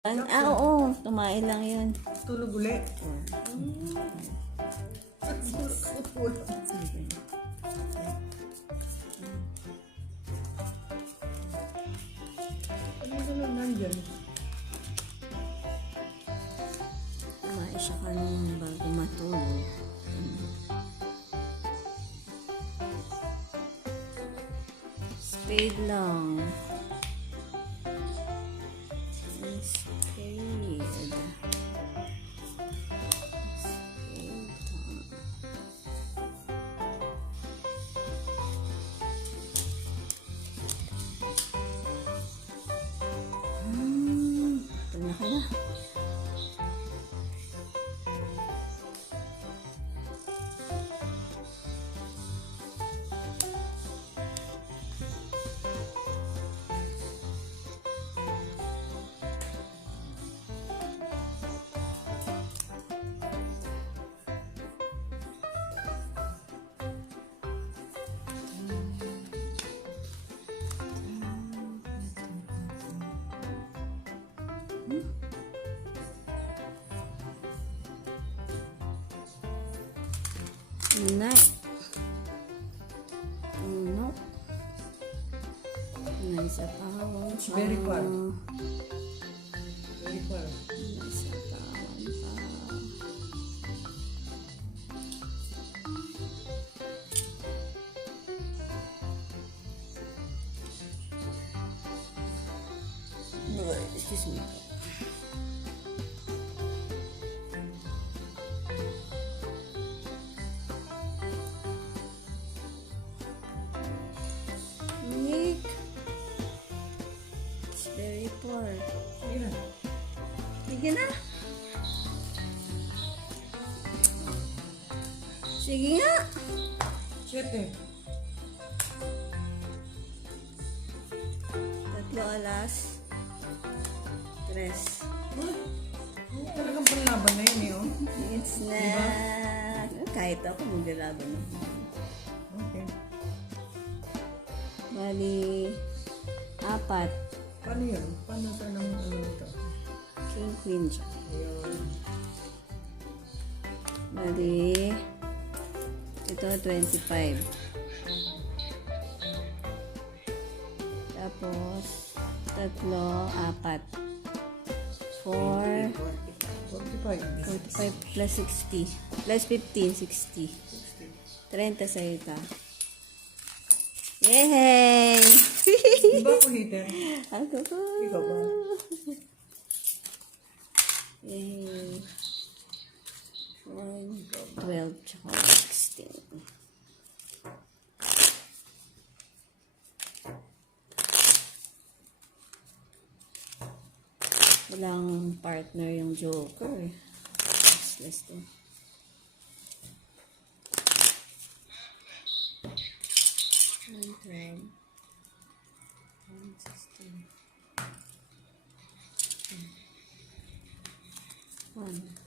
Oo. Tumae lang yun. Tulog ulit. Ano ganun nandyan? Tumae siya kanina bago matulog. Spade lang. Spade. Tanya ka na. Nay. No. Nay sa tawang pa. Very far. Very far. Nay sa tawang pa. Excuse me. Nick. It's very poor. Sige na. Sige na. Sige nga. 7. 3 alas. 3. Talagang panlaban na yun eh, oh. It's na. Kahit ako maglalaban na. Okay. Bali, 4. Paano yun? Paano tayo ng ano ito? King, queen siya. Ayun. Bali, ito 25. Tapos, 3, 4. 4, 45. 45 plus 60. Plus 15, 60. 30 sa ita. Yay! Di ba ako hitter? Ako ko. Ikaw ba? Yay. 12 tsaka 16. Walang partner yung Joker eh. Useless to. One 12. 1 16. 1.